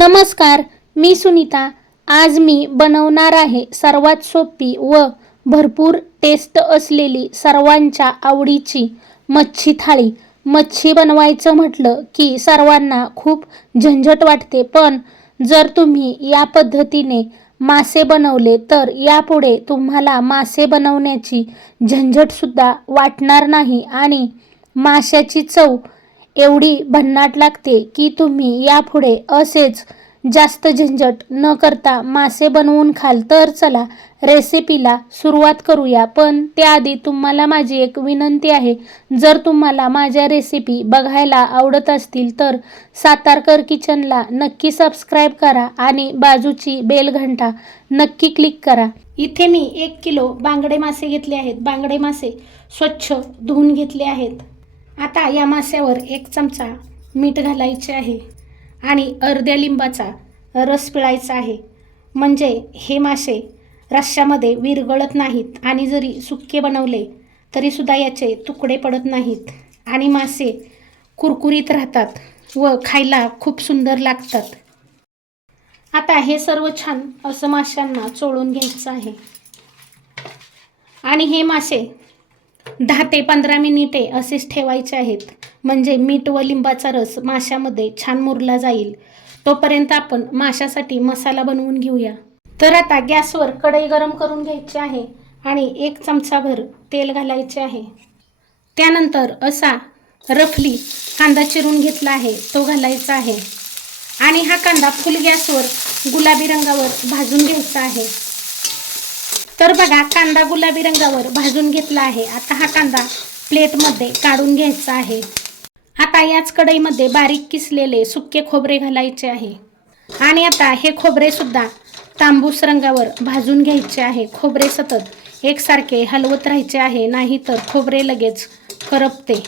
नमस्कार मी सुनीता. आज मी बनवणार आहे सर्वात सोपी व भरपूर टेस्ट असलेली सर्वांच्या आवडीची मच्छी थाळी. मच्छी बनवायचं म्हटलं की सर्वांना खूप झंझट वाटते पण जर तुम्ही या पद्धतीने मासे बनवले तर यापुढे तुम्हाला मासे बनवण्याची झंझटसुद्धा वाटणार नाही आणि माशाची चव एवढी भन्नाट लागते की तुम्ही यापुढे असेच जास्त झंझट न करता मासे बनवून खाल तर चला रेसिपीला सुरुवात करूया. पण त्याआधी तुम्हाला माझी एक विनंती आहे. जर तुम्हाला माझ्या रेसिपी बघायला आवडत असतील तर सातारकर किचनला नक्की सबस्क्राईब करा आणि बाजूची बेलघंटा नक्की क्लिक करा. इथे मी एक किलो बांगडे मासे घेतले आहेत. बांगडे मासे स्वच्छ धुवून घेतले आहेत. आता या मास्यावर एक चमचा मीठ घालायचे आहे आणि अर्ध्या लिंबाचा रस पिळायचा आहे. म्हणजे हे मासे रश्श्यामध्ये विरगळत नाहीत आणि जरी सुक्के बनवले तरीसुद्धा याचे तुकडे पडत नाहीत. आणि मासे कुरकुरीत राहतात व खायला खूप सुंदर लागतात. आता हे सर्व छान असं माशांना चोळून घ्यायचं आहे. आणि हे मासे दहा ते पंधरा मिनिटे असेच ठेवायचे आहेत. म्हणजे मीठ व लिंबाचा रस माशामध्ये छान मुरला जाईल. तोपर्यंत आपण माशासाठी मसाला बनवून घेऊया. तर आता गॅसवर कढई गरम करून घ्यायची आहे आणि एक चमचाभर तेल घालायचे आहे. त्यानंतर असा रफली कांदा चिरून घेतला आहे तो घालायचा आहे. आणि हा कांदा फुल गॅसवर गुलाबी रंगावर भाजून घ्यायचा आहे. तर बघा कांदा गुलाबी रंगावर भाजून घेतला आहे. आता हा कांदा प्लेटमध्ये काढून घ्यायचा आहे. आता याच कढईमध्ये बारीक किसलेले सुके खोबरे घालायचे आहे. आणि आता हे खोबरे सुद्धा तांबूस रंगावर भाजून घ्यायचे आहे. खोबरे सतत एकसारखे हलवत राहायचे आहे नाही तर खोबरे लगेच करपते.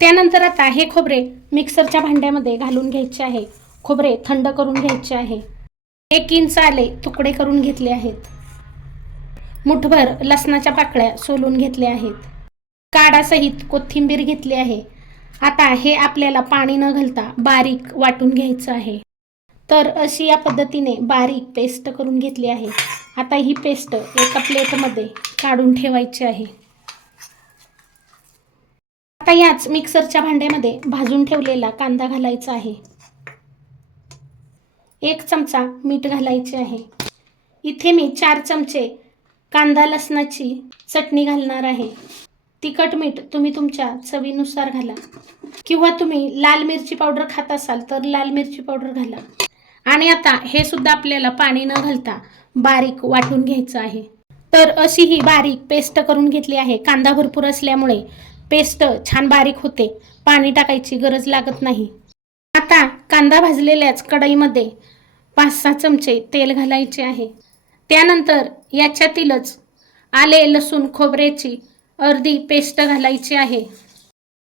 त्यानंतर आता हे खोबरे मिक्सरच्या भांड्यामध्ये घालून घ्यायचे आहे. खोबरे थंड करून घ्यायचे आहे. एक इंच आले तुकडे करून घेतले आहेत. मुठभर लसणाच्या पाकळ्या सोलून घेतल्या आहेत. काढासहित कोथिंबीर घेतली आहे. आता हे आपल्याला पाणी न घालता बारीक वाटून घ्यायचं आहे. तर अशी या पद्धतीने बारीक पेस्ट करून घेतली आहे. आता ही पेस्ट एका प्लेटमध्ये काढून ठेवायची आहे. आता याच मिक्सरच्या भांड्यामध्ये भाजून ठेवलेला कांदा घालायचा आहे. एक चमचा मीठ घालायचे आहे. इथे मी चार चमचे कांदा लसणाची चटणी घालणार आहे. तिखट मीठ तुम्ही तुमच्या चवीनुसार घाला. किंवा तुम्ही लाल मिरची पावडर खात असाल तर लाल मिरची पावडर घाला. आणि आता हे सुद्धा आपल्याला पाणी न घालता बारीक वाटून घ्यायचं आहे. तर अशी ही बारीक पेस्ट करून घेतली आहे. कांदा भरपूर असल्यामुळे पेस्ट छान बारीक होते. पाणी टाकायची गरज लागत नाही. आता कांदा भाजलेल्याच कढईमध्ये पाच सहा चमचे तेल घालायचे आहे. त्यानंतर याच्यातीलच आले लसूण खोबऱ्याची अर्धी पेस्ट घालायची आहे.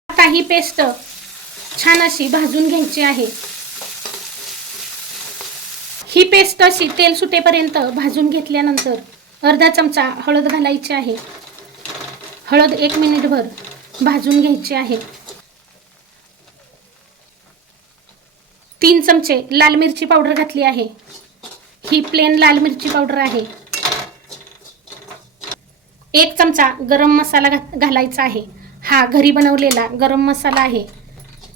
आता ही पेस्ट छान अशी भाजून घ्यायची आहे. ही पेस्ट अशी तेल सुटेपर्यंत भाजून घेतल्यानंतर अर्धा चमचा हळद घालायची आहे. हळद एक मिनिटभर भाजून घ्यायची आहे. तीन चमचे लाल मिरची पावडर घातली आहे. ही प्लेन लाल मिरची पावडर आहे. एक चमचा गरम मसाला घालायचा आहे. हा घरी बनवलेला गरम मसाला आहे.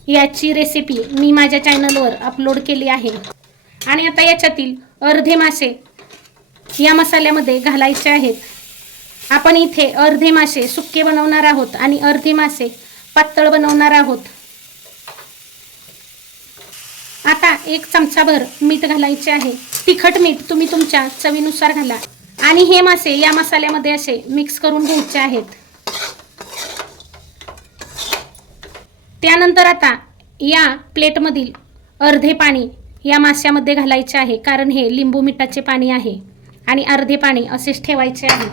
याची रेसिपी मी माझ्या चॅनलवर अपलोड केली आहे. आणि आता याच्यातील अर्धे मासे या मसाल्यामध्ये घालायचे आहेत. आपण इथे अर्धे मासे सुक्के बनवणार आहोत आणि अर्धे मासे पातळ बनवणार आहोत आता एक चमचाभर मीठ घालायचे आहे. तिखट मीठ तुम्ही तुमच्या चवीनुसार घाला. आणि हे मासे या मसाल्यामध्ये असे मिक्स करून घ्यायचे आहेत. त्यानंतर आता या प्लेटमधील अर्धे पाणी या माश्यामध्ये घालायचे आहे कारण हे लिंबू मिठाचे पाणी आहे. आणि अर्धे पाणी असेच ठेवायचे आहे.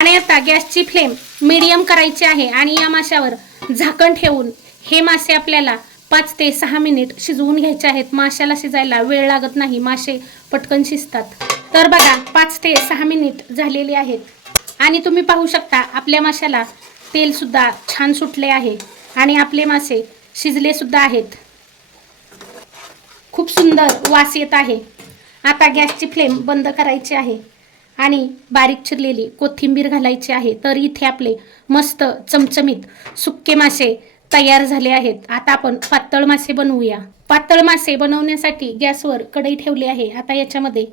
आणि आता गॅसची फ्लेम मीडियम करायची आहे आणि या माशावर झाकण ठेवून हे मासे आपल्याला पाच ते सहा मिनिट शिजवून घ्यायचे आहेत. माशाला शिजायला वेळ लागत नाही. मासे पटकन शिजतात. तर बघा पाच ते सहा मिनिट झालेले आहेत. आणि तुम्ही पाहू शकता आपल्या माशाला तेलसुद्धा छान सुटले आहे. आणि आपले मासे शिजलेसुद्धा आहेत. खूप सुंदर वास येत आहे. आता गॅसची फ्लेम बंद करायची आहे. आणि बारीक चिरलेली कोथिंबीर घालायची आहे तर इथे आपले मस्त चमचमीत सुक्के मासे तयार झाले आहेत. आता आपण पातळ मासे बनवूया. पातळ मासे बनवण्यासाठी गॅसवर कढई ठेवली आहे. आता याच्यामध्ये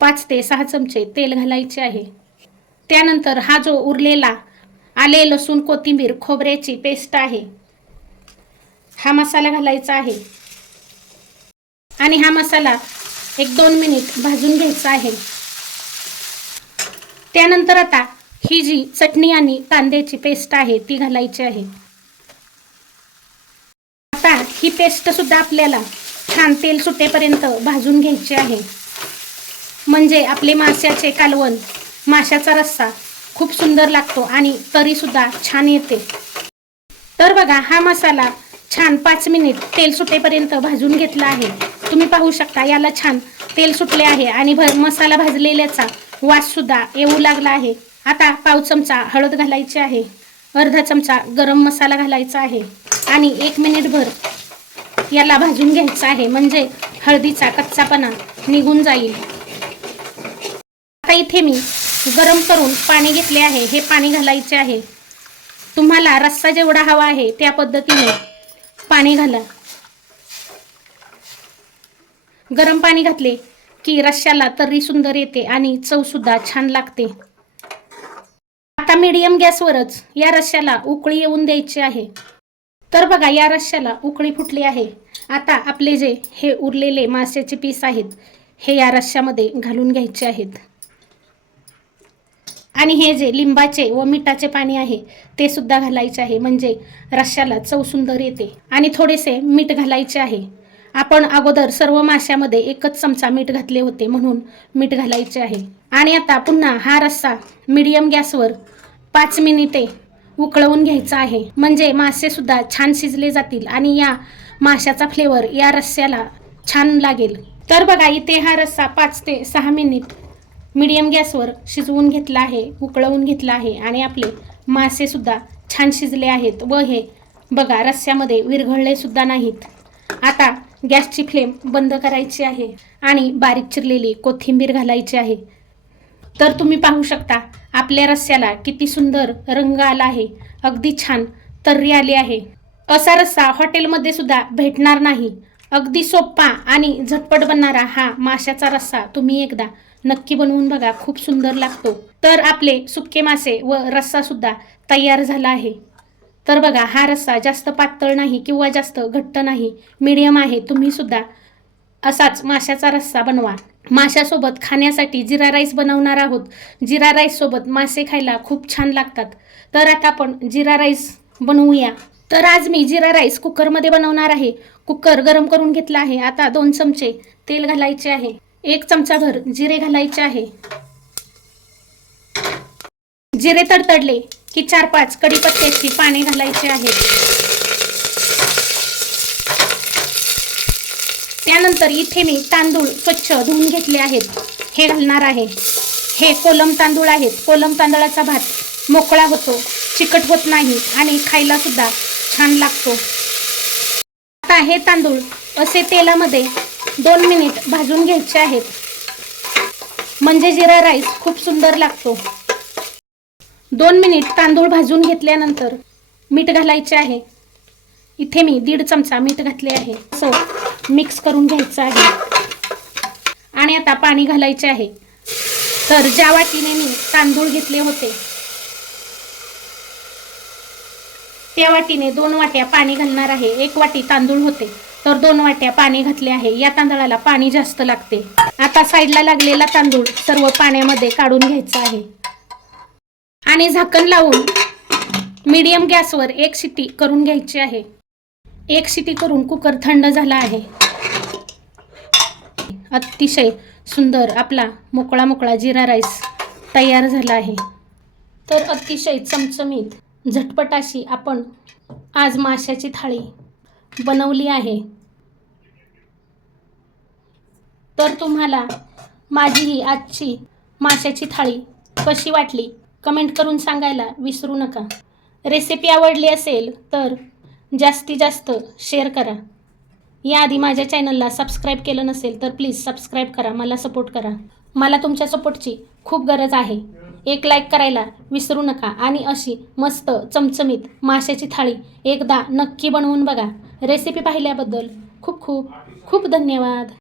पाच ते सहा चमचे तेल घालायचे आहे. त्यानंतर हा जो उरलेला आले लसूण कोथिंबीर खोबऱ्याची पेस्ट आहे हा मसाला घालायचा आहे. आणि हा मसाला एक दोन मिनिट भाजून घ्यायचा आहे. त्यानंतर आता ही जी चटणी आणि कांद्याची पेस्ट आहे ती घालायची आहे. आता ही पेस्ट सुद्धा आपल्याला छान तेल सुटेपर्यंत भाजून घ्यायची आहे. म्हणजे आपले माश्याचे कालवण माशाचा रस्सा खूप सुंदर लागतो आणि तरी सुद्धा छान येते. तर बघा हा मसाला छान पाच मिनिट तेल सुटेपर्यंत भाजून घेतला आहे. तुम्ही पाहू शकता याला छान तेल सुटले आहे आणि भ मसाला भाजलेल्याचा वास सुद्धा येऊ लागला आहे. आता पाव चमचा हळद घालायची आहे. अर्धा चमचा गरम मसाला घालायचा आहे आणि एक मिनिटभर याला भाजून घ्यायचं आहे. म्हणजे हळदीचा कच्चापणा निघून जाईल. आता इथे मी गरम करून पाणी घेतले आहे. हे पाणी घालायचे आहे. तुम्हाला रस्सा जेवढा हवा आहे त्या पद्धतीने पाणी घाला. गरम पाणी घातले की रश्श्याला तर्री सुंदर येते आणि चव सुद्धा छान लागते. आता मीडियम गॅसवरच या रश्श्याला उकळी येऊन द्यायची आहे. तर बघा या रश्श्याला उकळी फुटली आहे. आता आपले जे हे उरलेले माशाचे पीस आहेत हे या रश्श्यामध्ये घालून घ्यायचे आहेत. आणि हे जे लिंबाचे व मिठाचे पाणी आहे ते सुद्धा घालायचे आहे. म्हणजे रश्श्याला चव सुंदर येते. आणि थोडेसे मीठ घालायचे आहे. आपण अगोदर सर्व माशामध्ये एकच चमचा मीठ घातले होते म्हणून मीठ घालायचे आहे. आणि आता पुन्हा हा रस्सा मिडियम गॅसवर पाच मिनिटे उकळवून घ्यायचा आहे. म्हणजे मासे सुद्धा छान शिजले जातील आणि या माशाचा फ्लेवर या रस्स्याला छान लागेल. तर बघा इथे हा रस्सा पाच ते सहा मिनिट मिडियम गॅसवर शिजवून घेतला आहे उकळवून घेतला आहे आणि आपले मासे सुद्धा छान शिजले आहेत व हे बघा रस्स्यामध्ये विरघळले सुद्धा नाहीत. आता गॅसची फ्लेम बंद करायची आहे आणि बारीक चिरलेली कोथिंबीर घालायची आहे. तर तुम्ही पाहू शकता आपल्या रस्स्याला किती सुंदर रंग आला आहे. अगदी छान तर्री आली आहे. असा रस्सा हॉटेलमध्ये सुद्धा भेटणार नाही. अगदी सोप्पा आणि झटपट बनणारा हा माशाचा रस्सा तुम्ही एकदा नक्की बनवून बघा खूप सुंदर लागतो. तर आपले सुक्के मासे व रस्सा सुद्धा तयार झाला आहे. तर बघा हा रस्सा जास्त पातळ नाही किंवा जास्त घट्ट नाही मीडियम आहे तुम्ही सुद्धा असाच माशाचा रस्सा बनवा. माशासोबत खाण्यासाठी जिरा राईस बनवणार आहोत. जिरा राईससोबत मासे खायला खूप छान लागतात. तर आता आपण जिरा राईस बनवूया. तर आज मी जिरा राईस कुकरमध्ये बनवणार आहे. कुकर गरम करून घेतला आहे. आता दोन चमचे तेल घालायचे आहे. एक चमचाभर जिरे घालायचे आहे. जिरे तडतडले. ही चार पाच कढीपत्त्याची पाने घालायचे आहेत. त्यानंतर इथे मी तांदूळ स्वच्छ धुवून घेतले आहेत. हे घालणार आहे. हे कोलम तांदूळ आहेत. कोलम तांदळाचा भात मोकळा होतो चिकट होत नाही आणि खायला सुद्धा छान लागतो. आता हे तांदूळ असे तेलामध्ये दोन मिनिट भाजून घ्यायचे आहेत. म्हणजे जिरा राईस खूप सुंदर लागतो. दोन मिनिट तांदूळ भाजून घेतल्यानंतर मीठ घालायचे आहे. इथे मी दीड चमचा मीठ घातले आहे. सो मिक्स करून घ्यायचं आहे. आणि आता पाणी घालायचे आहे. तर ज्या वाटीने मी तांदूळ घेतले होते त्या वाटीने दोन वाट्या पाणी घालणार आहे. एक वाटी तांदूळ होते तर दोन वाट्या पाणी घातले आहे. या तांदळाला पाणी जास्त लागते. आता साईडला लागलेला तांदूळ सर्व पाण्यामध्ये काढून घ्यायचा आहे. आणि झाकण लावून मीडियम गॅसवर एक शिटी करून घ्यायची आहे. एक शिटी करून कुकर थंड झाला आहे. अतिशय सुंदर आपला मोकळा मोकळा जिरा राईस तयार झाला आहे. तर अतिशय चमचमीत झटपट अशी आपण आज माशाची थाळी बनवली आहे. तर तुम्हाला माझी ही आजची माशाची थाळी कशी वाटली? कमेंट करून सांगायला विसरू नका. रेसिपी आवडली असेल तर जास्तीत जास्त शेअर करा. याआधी माझ्या चॅनलला सबस्क्राईब केलं नसेल तर प्लीज सबस्क्राईब करा मला सपोर्ट करा. मला तुमच्या सपोर्टची खूप गरज आहे. एक लाईक करायला विसरू नका आणि अशी मस्त चमचमीत माशाची थाळी एकदा नक्की बनवून बघा. रेसिपी पाहिल्याबद्दल खूप खूप खूप धन्यवाद.